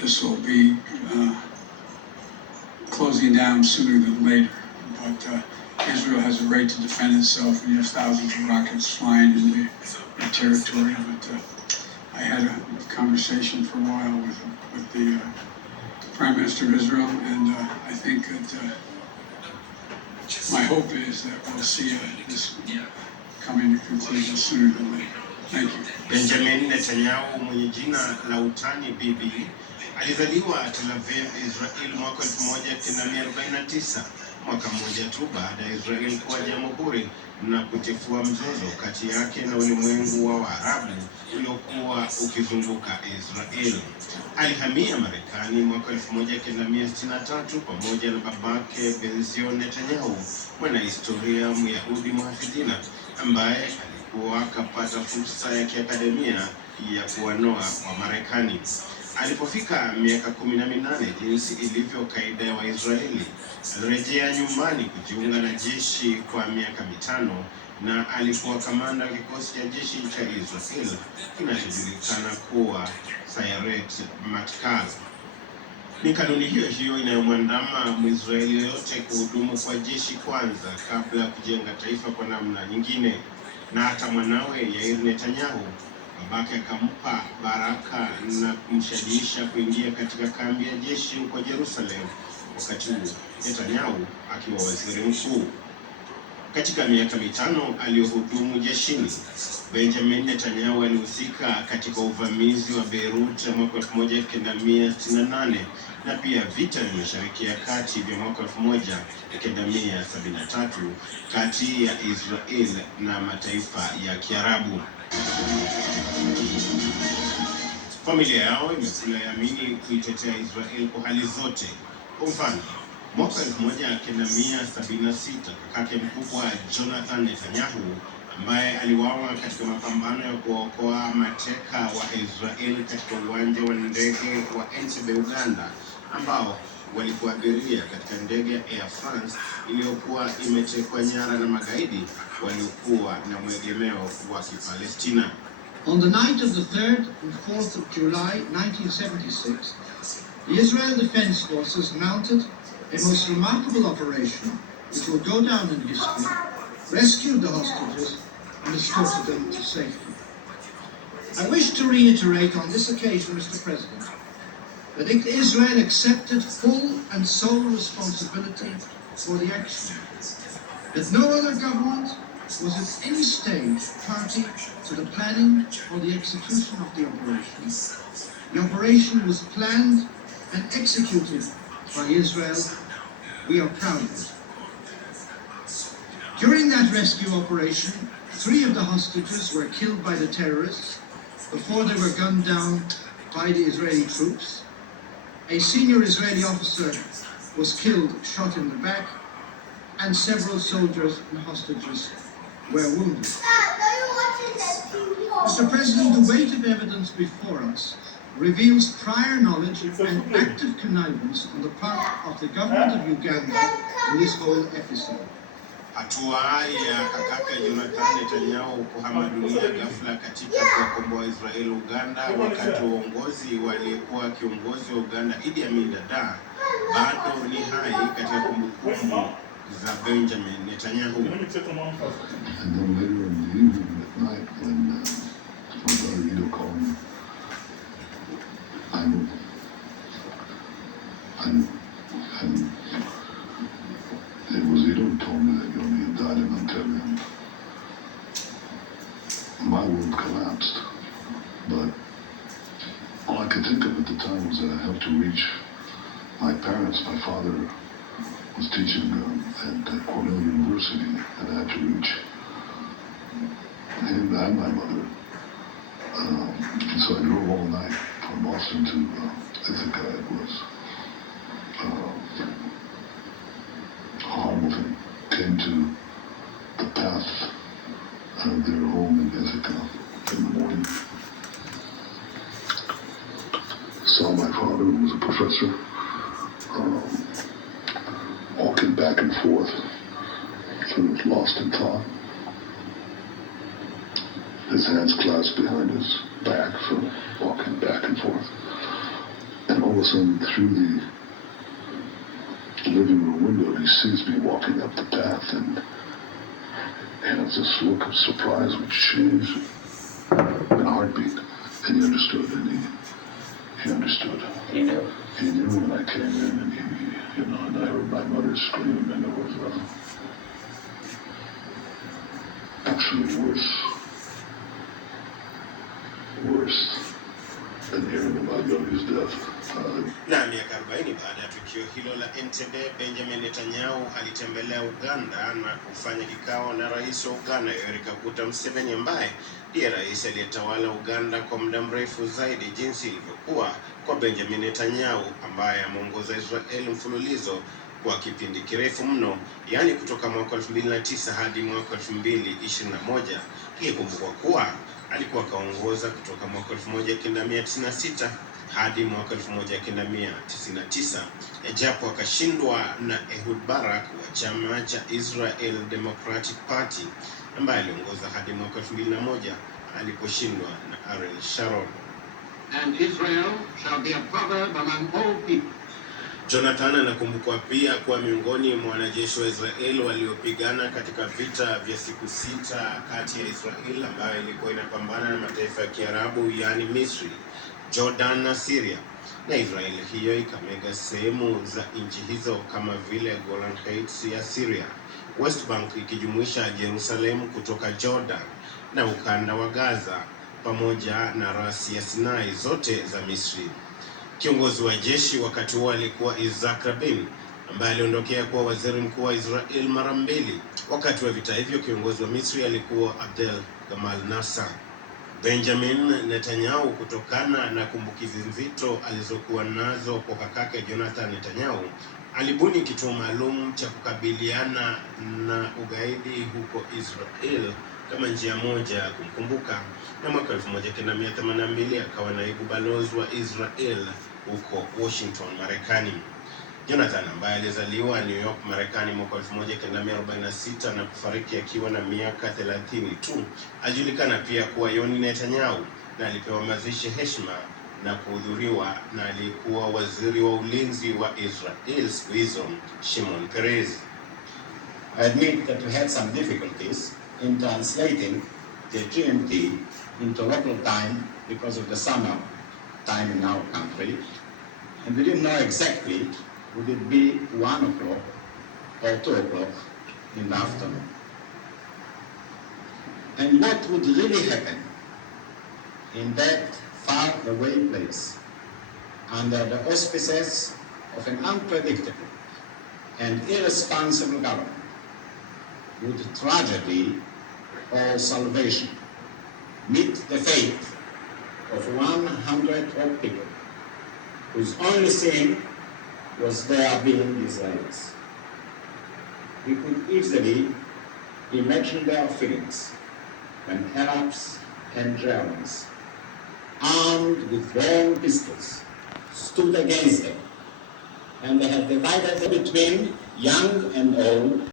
this will be closing down sooner than later. But Israel has a right to defend itself, and you have thousands of rockets flying into the territory. But I had a conversation for a while with the Prime Minister of Israel, and I think that my hope is that we'll see this coming to conclusion sooner than later. Thank you. Benjamin Netanyahu mwenye jina la utani Bibi alizaliwa Tel Aviv, Israel mwaka 1949, mwaka mmoja tu baada ya Israel kuwa jamhuri na kutifua mzozo kati yake na ulimwengu wa Waarabu uliokuwa ukizunguka Israel. Alihamia Marekani mwaka 1963 pamoja na babake Benzion Netanyahu, mwanahistoria Myahudi mhafidhina ambaye alikuwa akapata fursa ya kiakademia ya kuwanoa wa Marekani. Alipofika miaka 18, jinsi ilivyo kaida ya Waisraeli, alirejea nyumbani kujiunga na jeshi kwa miaka 5 na alikuwa kamanda wa kikosi cha jeshi cha Israel kinachojulikana kuwa Sayeret Matkal. Ni kanuni hiyo hiyo inayomwandama Mwisraeli yoyote kuhudumu kwa jeshi kwanza kabla ya kujenga taifa kwa namna nyingine. Na hata mwanawe Yair Netanyahu, babake akampa baraka na kumshajiisha kuingia katika kambi ya jeshi huko Jerusalem, wakati huo Netanyahu akiwa waziri mkuu. Katika miaka 5 aliyohudumu jeshini, Benjamin Netanyahu alihusika katika uvamizi wa Beirut mwaka 1968 na pia vita vya Mashariki ya Kati vya mwaka 1973 kati ya Israel na mataifa ya Kiarabu. Familia yao imekula yamini kuitetea Israel kwa hali zote. Kwa mfano, mwaka 1976 kakake mkubwa Jonathan Netanyahu, ambaye aliwawa katika mapambano ya kuokoa mateka wa Israel katika uwanja wa ndege wa Entebbe, Uganda, ambao walikuwa abiria katika ndege ya Air France iliyokuwa imetekwa nyara na magaidi waliokuwa na mwegemeo wa Kipalestina. On the night of the 3rd and 4th of July 1976, the Israel Defense Forces mounted a most remarkable operation which will go down in history, rescued the hostages and escorted them to safety. I wish to reiterate on this occasion, Mr. President, that Israel accepted full and sole responsibility for the action, that no other government was at any stage party to the planning or the execution of the operation. The operation was planned and executed by Israel. We are proud of it. During that rescue operation, 3 of the hostages were killed by the terrorists before they were gunned down by the Israeli troops. A senior Israeli officer was killed, shot in the back, and several soldiers and hostages were wounded. Mr. President, the weight of evidence before us reveals prior knowledge and active connivance on the part of the government of Uganda in this whole episode. Hatua ya kakake Jonathan Netanyahu kuhama dunia ghafla katika kuwakomboa Israel Uganda wakati wa uongozi waliyekuwa kiongozi wa Uganda Idi Amin Dada bado ni hai katika kumbukumbu za Benjamin Netanyahu. And then later in the evening at night when my brother Ehud called me, I knew. And it was Ehud who told me that Yoni had died in Entebbe. My world collapsed, but all I could think of at the time was that I had to reach my parents. My father was teaching at Cornell University, and I had to reach him and my mother. So I drove all night from Boston to Ithaca. It was a horrible thing. Came to the path of their home in Ithaca in the morning. Saw my father, who was a professor, walking back and forth, sort of lost in thought. His hands clasped behind his back, sort of walking back and forth. And all all of a sudden, through the living room window, he sees me walking up the path, and has this look of surprise which changed in a heartbeat. And he understood, and he understood. He knew. He knew when I came in, and and I heard my mother scream, and it was actually worse than hearing about Yogi's death. Na miaka 40 baada ya tukio hilo la Entebbe, Benjamin Netanyahu alitembelea Uganda na kufanya kikao na rais wa Uganda Yoweri Kaguta Museveni, ambaye ndiye rais aliyetawala Uganda kwa muda mrefu zaidi jinsi ilivyokuwa kwa Benjamin Netanyahu, ambaye ameongoza Israeli mfululizo kwa kipindi kirefu mno, yani kutoka mwaka 2009 hadi mwaka 2021. Ikumbukwa kuwa alikuwa kaongoza kutoka mwaka 1996 hadi mwaka 1999, japo akashindwa na Ehud Barak wa chama cha Israel Democratic Party, ambaye aliongoza hadi mwaka 2001 aliposhindwa na Ariel Sharon. And Israel shall be a proverb among all people. Jonathan anakumbukwa pia kuwa miongoni mwa wanajeshi wa Israel waliopigana katika vita vya siku 6 kati ya Israel ambayo ilikuwa inapambana na mataifa ya Kiarabu, yani Misri, Jordan na Syria, na Israel hiyo ikamega sehemu za nchi hizo kama vile Golan Heights ya Syria, West Bank ikijumuisha Jerusalem kutoka Jordan, na ukanda wa Gaza pamoja na rasi ya Sinai zote za Misri. Kiongozi wa jeshi wakati huo alikuwa Isaac Rabin, ambaye aliondokea kuwa waziri mkuu wa Israel mara 2. Wakati wa vita hivyo kiongozi wa Misri alikuwa Abdel Gamal Nasser. Benjamin Netanyahu, kutokana na kumbukizi nzito alizokuwa nazo kwa kakake Jonathan Netanyahu, alibuni kituo maalum cha kukabiliana na ugaidi huko Israel kama njia moja ya kumkumbuka, na mwaka 1982 akawa naibu balozi wa Israel huko Washington, Marekani. Jonathan, ambaye alizaliwa New York, Marekani mwaka 1946 na kufariki akiwa na miaka 30 tu, ajulikana pia kuwa Yoni Netanyahu, na alipewa mazishi heshima na kuhudhuriwa na alikuwa waziri wa ulinzi wa Israel siku hizo, Shimon Perez. I admit that we had some difficulties in translating the GMT into local time because of the summer time in our country, and we didn't know exactly would it be 1 o'clock or 2 o'clock in the afternoon. And what would really happen in that far away place under the auspices of an unpredictable and irresponsible government? Would tragedy or salvation meet the fate of 100 old people whose only sin was their being Israelis? We could easily imagine their feelings when Arabs and Germans, armed with long pistols, stood against them, and they had divided between young and old,